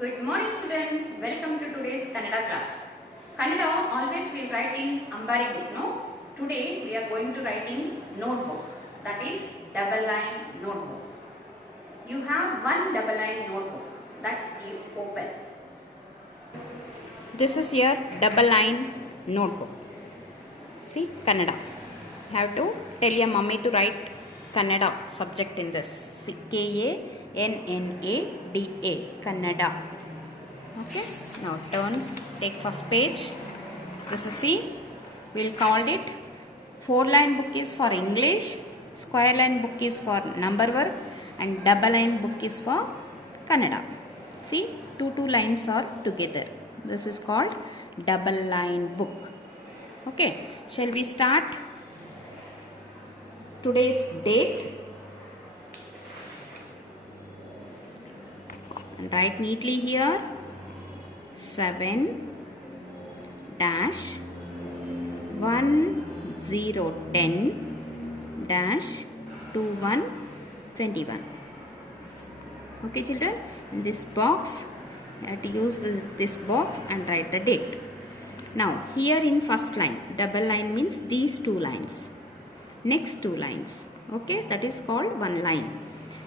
Good morning children, welcome to today's Kannada class. Kannada always we write in Ambari book, no? Today we are going to write in notebook, that is double line notebook. You have one double line notebook that you open. This is your double line notebook. See Kannada. You have to tell your mummy to write Kannada subject in this. K-A-N-N-A-D-A, Kannada. Okay, now take first page. This is see, we'll call it 4-line book is for English, square line book is for number work, and double line book is for Kannada. See, two lines are together. This is called double line book. Okay, shall we start? Today's date. And write neatly here 7-10-2121. Okay children, in this box you have to use this box and write the date. Now here in first line, double line means these two lines, next two lines, okay, that is called one line.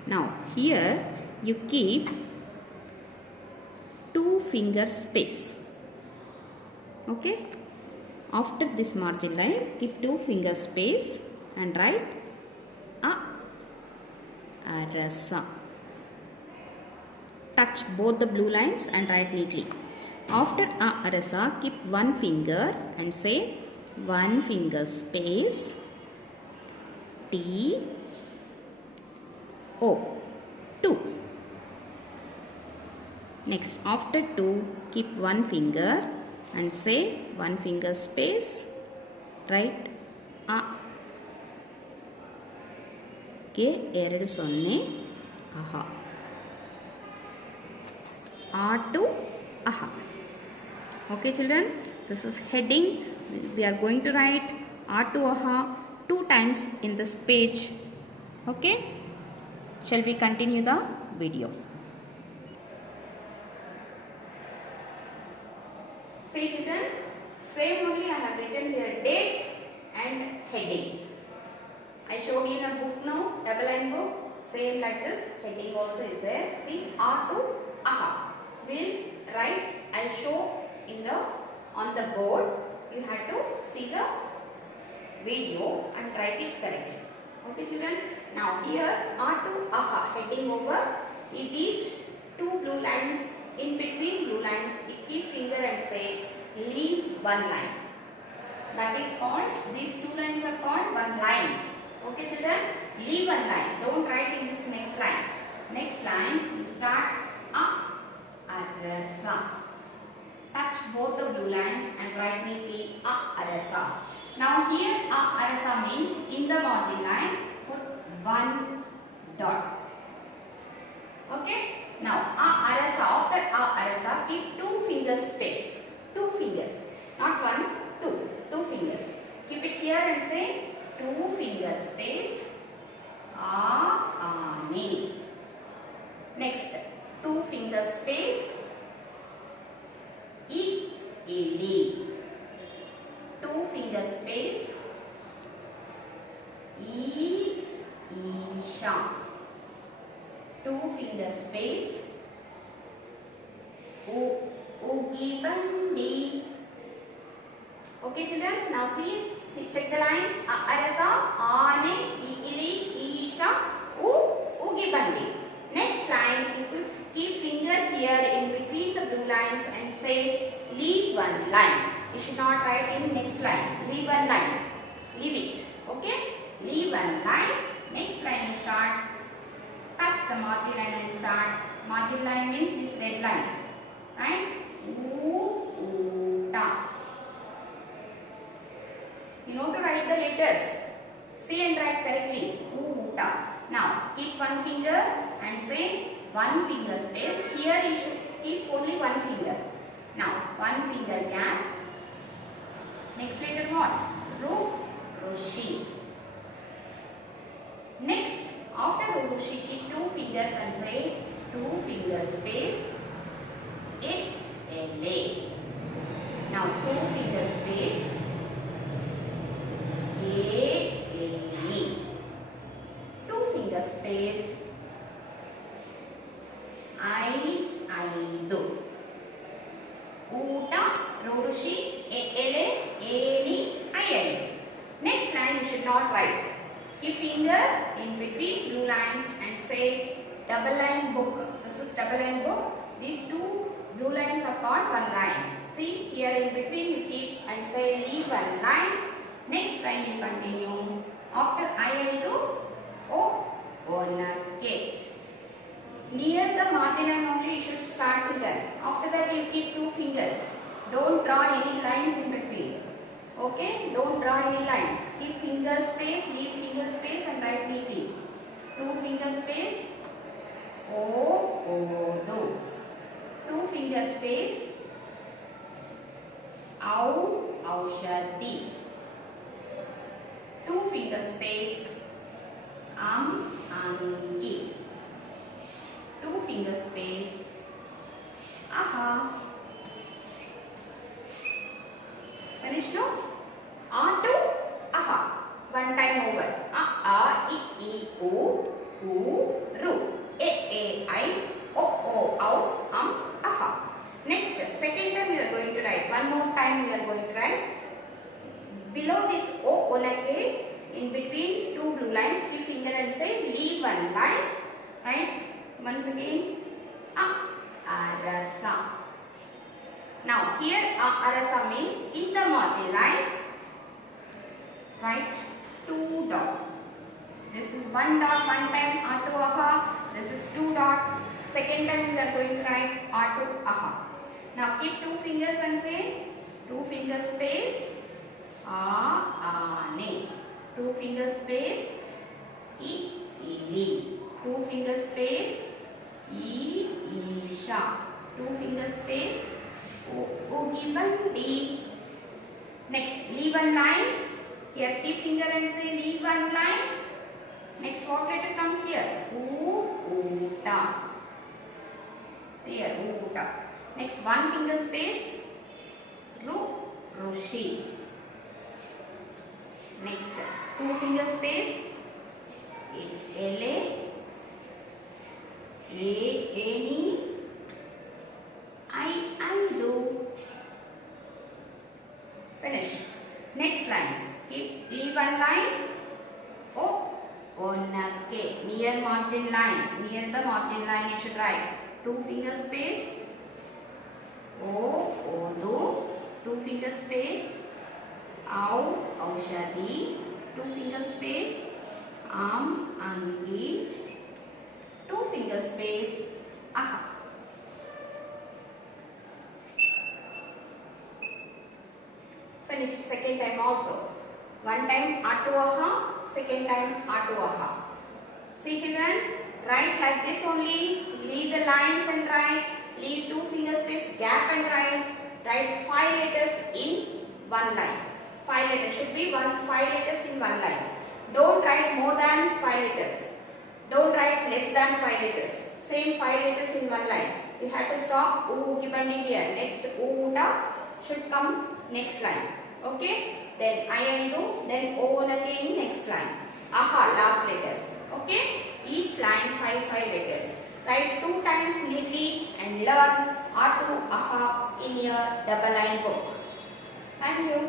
Now here you keep 2 finger space. Okay, after this margin line keep 2 finger space and write a arasa. Touch both the blue lines and write neatly. After a arasa keep 1 finger and say 1 finger space T O 2. Next, after 2, keep 1 finger and say 1 finger space, write A. K, 2 0, aha. A to aha. Okay children, this is heading. We are going to write A to aha 2 times in this page. Okay, shall we continue the video? See children, same only I have written here date and heading. I showed you in a book now, double line book, same like this, heading also is there. See, A to aha. We'll write, I'll show on the board. You have to see the video and write it correctly. Okay children, now here A to aha, heading over, these 2 blue lines, in between blue lines, keep finger and say leave 1 line. That is called, these 2 lines are called 1 line. Okay children, leave 1 line. Don't write in this next line. Next line, you start arasa. Touch both the blue lines and write neatly arasa. Now here arasa means in the margin line put 1 dot. Okay. Now, arasa, after arasa, keep 2 fingers space. 2 fingers. Not 1, 2. 2 fingers. Keep it here and say 2 fingers space. Aani. Next, 2 fingers space. Ili. 2 fingers space. Isha. 2 finger space. Ugibandi. Okay children, now see check the line. Arasa, Aane, Ili, Isha, Ugibandi. Next line, you keep finger here in between the blue lines and say leave 1 line. You should not write in next line. Leave 1 line. Leave it. Okay? Leave 1 line. Next line you start. Touch the margin line and start. Margin line means this red line, right? Uta. You know to write the letters. See and write correctly. Uta. Now keep 1 finger and say 1 finger space. Here you should keep only 1 finger. Now 1 finger gap. Next letter what? Rushi. Next, after Rushi, keep 2 fingers and say 2 finger space ಐದು. ಊಟ, ಋಷಿ, ಎಲೆ, ಏಣಿ, ಐದು. Next line you should not write. Keep finger in between blue lines and say double line book. This is double line book. These two blue lines are called one line. See here in between you keep and say leave one line. Next line you continue. After ಐದು, ಒನಕೆ. Near the margin line only you should start children. After that you keep two fingers. Don't draw any lines in between. Okay? Don't draw any lines. Keep finger space, leave finger space and write neatly. Two finger space. ಓದು. Two finger space. ಔಷಧಿ. Two finger space. ಅಂಗಿ. Two finger space. Aha. Finish no? A to aha. One time over. A, I, O, U, Ru. A, I, O, Au, aha. Next, second time we are going to write. One more time we are going to write. Below this O, onake, in between two blue lines, keep finger and say leave one line. Right? Once again, arasa. Now here arasa means in the margin line, write two dot. This is one dot, one time to aha. This is two dot. Second time we are going to write to aha. Now keep two fingers and say two finger space ne. Two finger space ili. Two finger space isha. Two finger space ogibandi. Next, leave one line. Here keep finger and say leave one line. Next, what letter comes here? Uta. See here, uta. Next, one finger space. Rushi. Next, two finger space. Ele. Eni. ಐದು. Finish. Next line. Leave one line. Onake. Near margin line. Near the margin line you should write. Two finger space. Odu. Two finger space. Aushadi. Two finger space. Angi. Two finger space. Aha. Finish second time also. One time to aha, second time to aha. See children, write like this only. Leave the lines and write. Leave two finger space gap and write. Write 5 letters in one line. 5 letters should be 5 letters in one line. Don't write more than 5 letters. Don't write less than 5 letters. Same 5 letters in one line. You have to stop gibandi here. Next uda should come next line. Okay? Then ಐದು, then again next line. Aha, last letter. Okay? Each line 5 letters. Write 2 times neatly and learn to aha in your double line book. Thank you.